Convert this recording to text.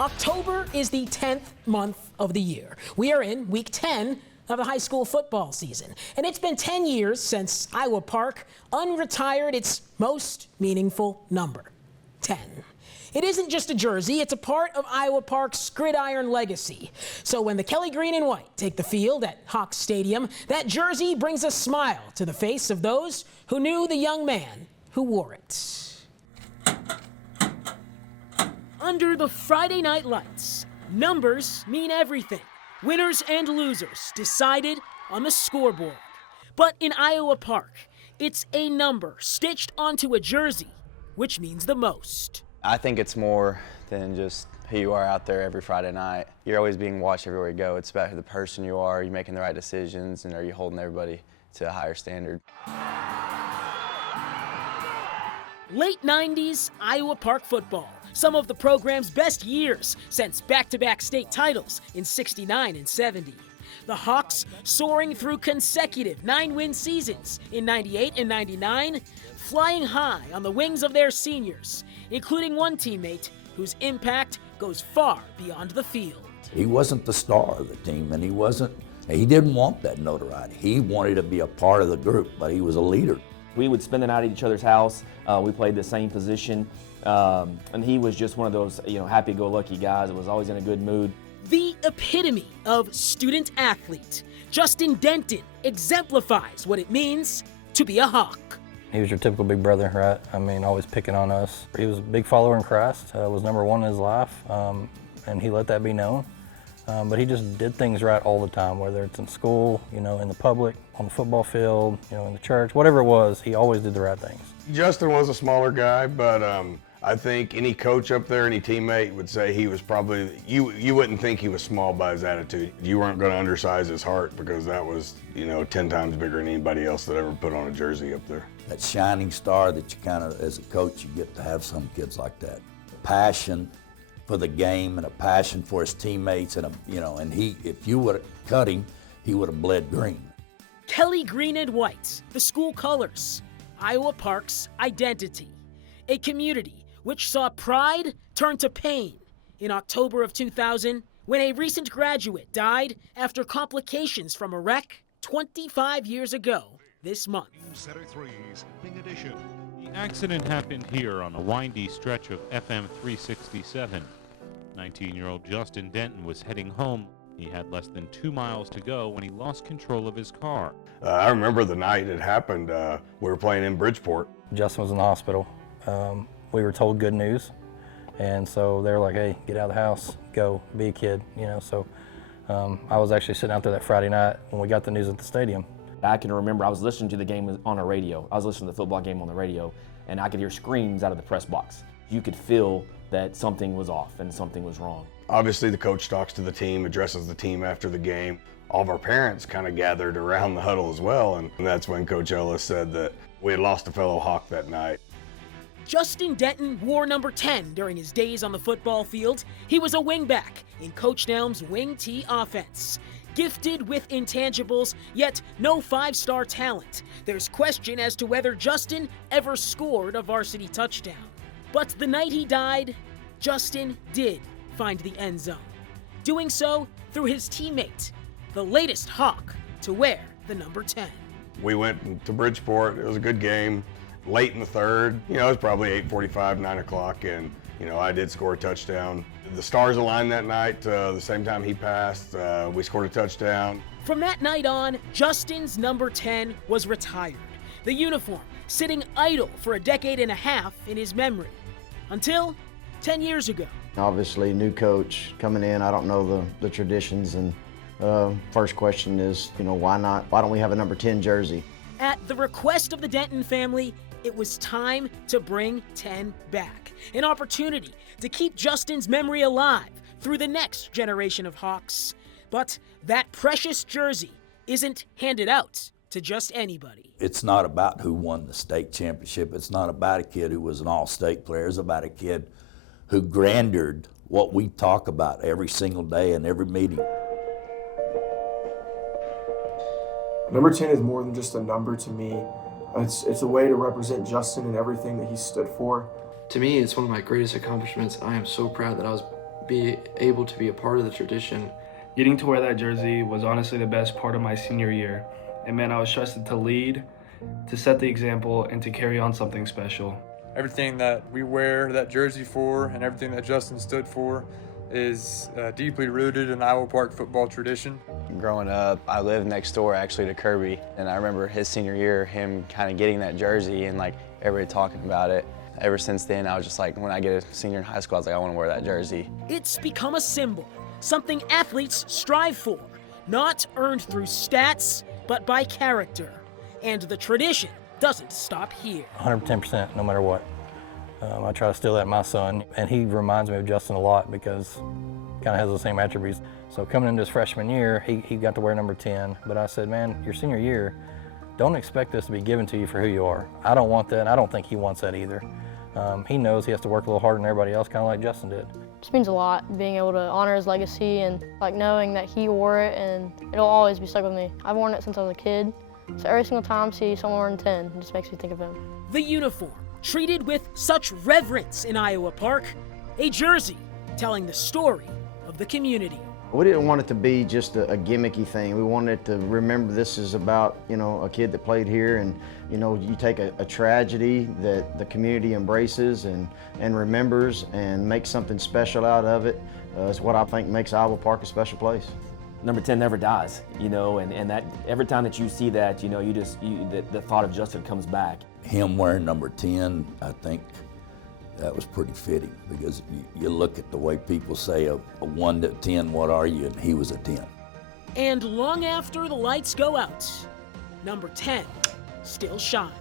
October is the 10th month of the year. We are in week 10 of the high school football season. And it's been 10 years since Iowa Park unretired its most meaningful number, 10. It isn't just a jersey, it's a part of Iowa Park's gridiron legacy. So when the Kelly Green and White take the field at Hawks Stadium, that jersey brings a smile to the face of those who knew the young man who wore it. Under the Friday night lights, numbers mean everything. Winners and losers decided on the scoreboard. But in Iowa Park, it's a number stitched onto a jersey, which means the most. I think it's more than just who you are out there every Friday night. You're always being watched everywhere you go. It's about who the person you are you making the right decisions, and are you holding everybody to a higher standard. Late 90s Iowa Park football. Some of the program's best years since back-to-back state titles in '69 and '70. The Hawks soaring through consecutive 9-win seasons in '98 and '99, flying high on the wings of their seniors, including one teammate whose impact goes far beyond the field. He wasn't the star of the team, and he didn't want that notoriety. He wanted to be a part of the group, but he was a leader. We would spend the night at each other's house. We played the same position, and he was just one of those, happy-go-lucky guys that was always in a good mood. The epitome of student athlete, Justin Denton exemplifies what it means to be a Hawk. He was your typical big brother, right? I mean, always picking on us. He was a big follower in Christ, was number one in his life, and he let that be known. But he just did things right all the time, whether it's in school, in the public, on the football field, in the church, whatever it was, he always did the right things. Justin was a smaller guy, but I think any coach up there, any teammate would say he was probably, you wouldn't think he was small by his attitude. You weren't going to undersize his heart because that was, 10 times bigger than anybody else that ever put on a jersey up there. That shining star that you kind of, as a coach, you get to have some kids like that. Passion for the game and a passion for his teammates, and and he, if you would have cut him, he would have bled green. Kelly Green and White, the school colors, Iowa Park's identity, a community which saw pride turn to pain in October of 2000 when a recent graduate died after complications from a wreck 25 years ago this month. The accident happened here on a windy stretch of FM 367. 19-year-old Justin Denton was heading home. He had less than 2 miles to go when he lost control of his car. I remember the night it happened. We were playing in Bridgeport. Justin was in the hospital. We were told good news, and so they were like, hey, get out of the house, go, be a kid, So I was actually sitting out there that Friday night when we got the news at the stadium. I can remember I was listening to the game on a radio. I was listening to the football game on the radio, and I could hear screams out of the press box. You could feel that something was off and something was wrong. Obviously, the coach talks to the team, addresses the team after the game. All of our parents kind of gathered around the huddle as well, and that's when Coach Ellis said that we had lost a fellow Hawk that night. Justin Denton wore number 10 during his days on the football field. He was a wingback in Coach Nelm's wing T offense. Gifted with intangibles, yet no five-star talent. There's question as to whether Justin ever scored a varsity touchdown. But the night he died, Justin did find the end zone. Doing so through his teammate, the latest Hawk to wear the number 10. We went to Bridgeport. It was a good game. Late in the third, it was probably 8:45, 9 o'clock, and I did score a touchdown. The stars aligned that night. The same time he passed, we scored a touchdown. From that night on, Justin's number 10 was retired. The uniform sitting idle for a decade and a half in his memory. Until 10 years ago. Obviously, new coach coming in, I don't know the traditions, and first question is, why not? Why don't we have a number 10 jersey? At the request of the Denton family, it was time to bring 10 back. An opportunity to keep Justin's memory alive through the next generation of Hawks. But that precious jersey isn't handed out to just anybody. It's not about who won the state championship. It's not about a kid who was an all-state player. It's about a kid who grandered what we talk about every single day in every meeting. Number 10 is more than just a number to me. It's a way to represent Justin and everything that he stood for. To me, it's one of my greatest accomplishments. I am so proud that I was be able to be a part of the tradition. Getting to wear that jersey was honestly the best part of my senior year. It meant I was trusted to lead, to set the example, and to carry on something special. Everything that we wear that jersey for and everything that Justin stood for is deeply rooted in Iowa Park football tradition. Growing up, I lived next door actually to Kirby, and I remember his senior year, him kind of getting that jersey and like everybody talking about it. Ever since then, I was just like, when I get a senior in high school, I was like, I want to wear that jersey. It's become a symbol, something athletes strive for, not earned through stats, but by character. And the tradition doesn't stop here. 110%, no matter what. I try to steal that in my son, and he reminds me of Justin a lot because he kind of has the same attributes. So coming into his freshman year, he got to wear number 10, but I said, man, your senior year, don't expect this to be given to you for who you are. I don't want that, and I don't think he wants that either. He knows he has to work a little harder than everybody else, kind of like Justin did. It just means a lot, being able to honor his legacy and like knowing that he wore it, and it'll always be stuck with me. I've worn it since I was a kid, so every single time I see someone wearing 10, it just makes me think of him. The uniform, treated with such reverence in Iowa Park, a jersey telling the story of the community. We didn't want it to be just a gimmicky thing. We wanted to remember this is about, a kid that played here, and, you take a tragedy that the community embraces and remembers and make something special out of it. Is what I think makes Iowa Park a special place. Number 10 never dies, and that every time that you see that, the thought of Justin comes back. Him wearing number 10, I think that was pretty fitting, because you look at the way people say a 1 to 10, what are you? And he was a 10. And long after the lights go out, number 10 still shines.